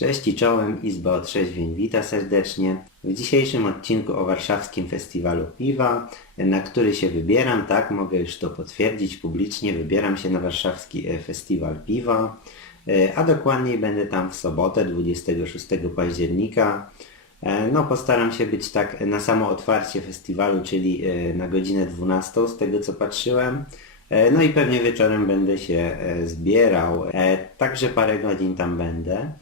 Cześć i czołem, Izba Otrzeźwień wita serdecznie. W dzisiejszym odcinku o warszawskim festiwalu piwa, na który się wybieram, tak, mogę już to potwierdzić publicznie, wybieram się na warszawski e, festiwal piwa, e, a dokładniej będę tam w sobotę 26 października. E, No postaram się być tak na samo otwarcie festiwalu, czyli na godzinę 12 z tego co patrzyłem. No i pewnie wieczorem będę się zbierał, także parę godzin tam będę.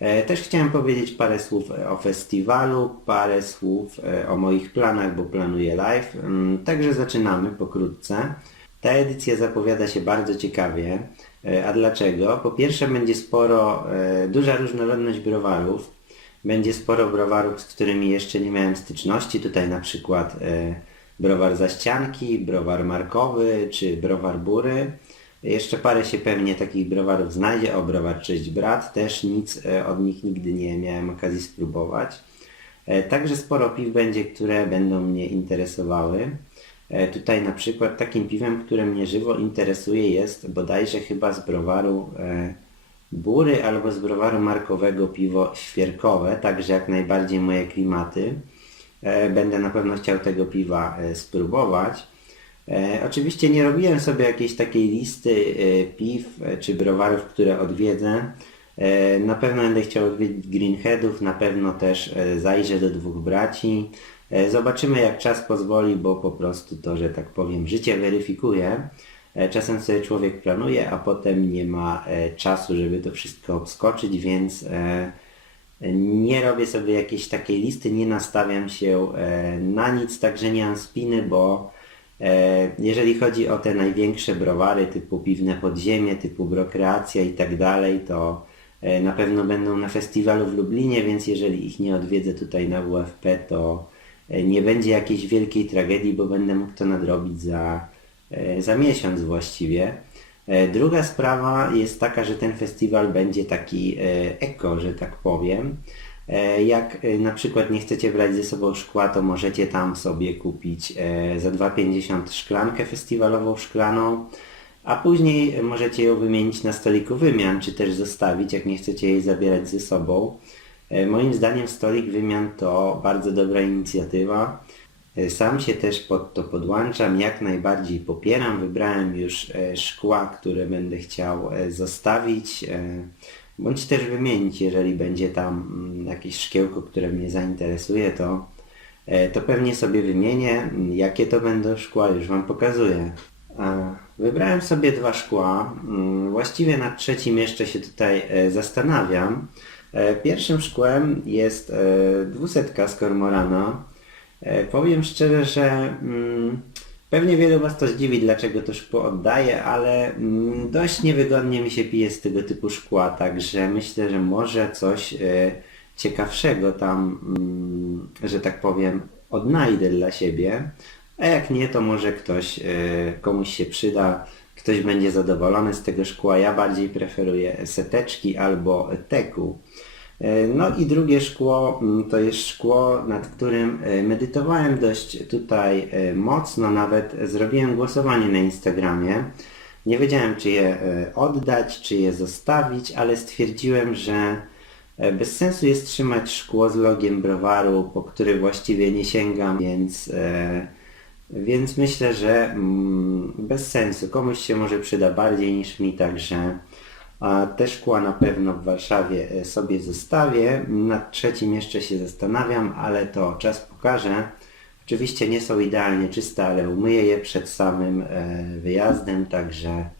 E, Też chciałem powiedzieć parę słów o festiwalu, parę słów e, o moich planach, bo planuję live. Mm, Także zaczynamy pokrótce. Ta edycja zapowiada się bardzo ciekawie. E, A dlaczego? Po pierwsze będzie sporo, e, duża różnorodność browarów. Będzie sporo browarów, z którymi jeszcze nie miałem styczności. Tutaj na przykład e, browar Zaścianki, browar Markowy czy browar Bury. Jeszcze parę się pewnie takich browarów znajdzie. O, browar Cześć Brat. Też nic e, od nich nigdy nie miałem okazji spróbować. E, Także sporo piw będzie, które będą mnie interesowały. E, Tutaj na przykład takim piwem, które mnie żywo interesuje jest bodajże chyba z browaru Bury albo z browaru markowego piwo świerkowe, także jak najbardziej moje klimaty. Będę na pewno chciał tego piwa spróbować. E, Oczywiście nie robiłem sobie jakiejś takiej listy e, piw e, czy browarów, które odwiedzę. Na pewno będę chciał odwiedzić Greenheadów, na pewno też zajrzę do dwóch braci. Zobaczymy jak czas pozwoli, bo po prostu to, że tak powiem, życie weryfikuje. Czasem sobie człowiek planuje, a potem nie ma czasu, żeby to wszystko obskoczyć, więc nie robię sobie jakiejś takiej listy, nie nastawiam się na nic, także nie mam spiny, bo jeżeli chodzi o te największe browary typu Piwne Podziemie, typu Brokreacja i tak dalej, to e, na pewno będą na festiwalu w Lublinie, więc jeżeli ich nie odwiedzę tutaj na WFP, to e, nie będzie jakiejś wielkiej tragedii, bo będę mógł to nadrobić za, e, za miesiąc właściwie. E, Druga sprawa jest taka, że ten festiwal będzie taki e, eko, że tak powiem. E, Jak e, na przykład nie chcecie brać ze sobą szkła, to możecie tam sobie kupić e, za 2,50 szklankę festiwalową szklaną, a później możecie ją wymienić na stoliku wymian, czy też zostawić, jak nie chcecie jej zabierać ze sobą. Moim zdaniem stolik wymian to bardzo dobra inicjatywa. Sam się też pod to podłączam, jak najbardziej popieram. Wybrałem już szkła, które będę chciał zostawić, bądź też wymienić, jeżeli będzie tam mm, jakieś szkiełko, które mnie zainteresuje, to, e, to pewnie sobie wymienię. Jakie to będą szkła, już Wam pokazuję. Wybrałem sobie dwa szkła. Mm, Właściwie nad trzecim jeszcze się tutaj e, zastanawiam. E, Pierwszym szkłem jest dwusetka z Cormorana. Powiem szczerze, że mm, pewnie wielu Was to zdziwi, dlaczego to szkło oddaję, ale mm, dość niewygodnie mi się pije z tego typu szkła, także myślę, że może coś ciekawszego tam, mm, że tak powiem, odnajdę dla siebie. A jak nie, to może ktoś, e, komuś się przyda, ktoś będzie zadowolony z tego szkła. Ja bardziej preferuję seteczki albo teku. E, No i drugie szkło mm, to jest szkło, nad którym e, medytowałem dość tutaj mocno, nawet zrobiłem głosowanie na Instagramie. Nie wiedziałem czy je oddać, czy je zostawić, ale stwierdziłem, że bez sensu jest trzymać szkło z logiem browaru, po który właściwie nie sięgam, więc, e, więc myślę, że mm, bez sensu. Komuś się może przyda bardziej niż mi, także te szkła na pewno w Warszawie e, sobie zostawię. Nad trzecim jeszcze się zastanawiam, ale to czas pokaże. Oczywiście nie są idealnie czyste, ale umyję je przed samym e, wyjazdem, także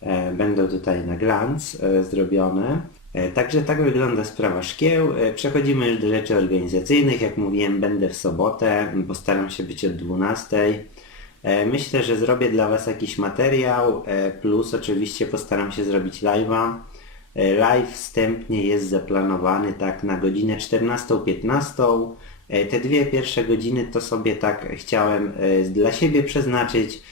e, będą tutaj na glans e, zrobione. E, Także tak wygląda sprawa szkieł. E, Przechodzimy już do rzeczy organizacyjnych. Jak mówiłem, będę w sobotę. Postaram się być od 12. E, Myślę, że zrobię dla Was jakiś materiał, plus oczywiście postaram się zrobić live'a. Live wstępnie jest zaplanowany tak na godzinę 14-15. E, Te dwie pierwsze godziny to sobie tak chciałem dla siebie przeznaczyć,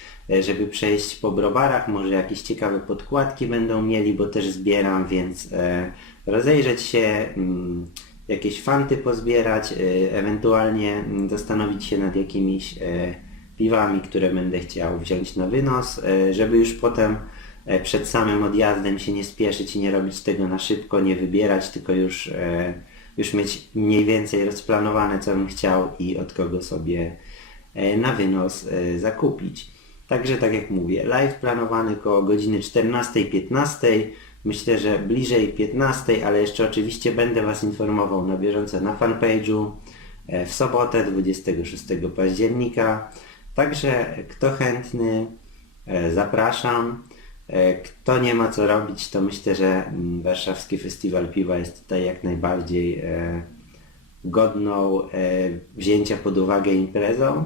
żeby przejść po browarach, może jakieś ciekawe podkładki będą mieli, bo też zbieram, więc e, rozejrzeć się, mm, jakieś fanty pozbierać, e, ewentualnie mm, zastanowić się nad jakimiś e, piwami, które będę chciał wziąć na wynos, e, żeby już potem e, przed samym odjazdem się nie spieszyć i nie robić tego na szybko, nie wybierać, tylko już, e, już mieć mniej więcej rozplanowane, co bym chciał i od kogo sobie e, na wynos e, zakupić. Także tak jak mówię, live planowany koło godziny 14-15. Myślę, że bliżej 15, ale jeszcze oczywiście będę Was informował na bieżąco na fanpage'u e, w sobotę 26 października. Także kto chętny, e, zapraszam. E, Kto nie ma co robić, to myślę, że mm, Warszawski Festiwal Piwa jest tutaj jak najbardziej godną wzięcia pod uwagę imprezą.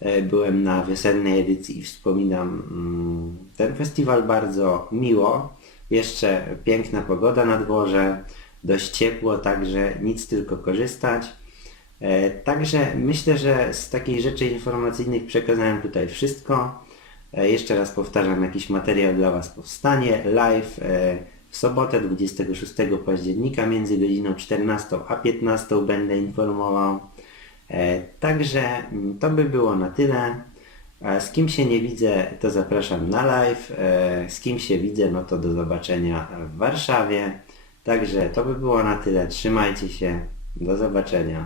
E, Byłem na wiosennej edycji i wspominam mm, ten festiwal bardzo miło. Jeszcze piękna pogoda na dworze, dość ciepło, także nic tylko korzystać. E, Także myślę, że z takich rzeczy informacyjnych przekazałem tutaj wszystko. E, Jeszcze raz powtarzam, jakiś materiał dla Was powstanie. Live w sobotę 26 października między godziną 14 a 15 będę informował. E, Także mm, to by było na tyle. Z kim się nie widzę, to zapraszam na live. E, Z kim się widzę, no to do zobaczenia w Warszawie. Także to by było na tyle. Trzymajcie się. Do zobaczenia.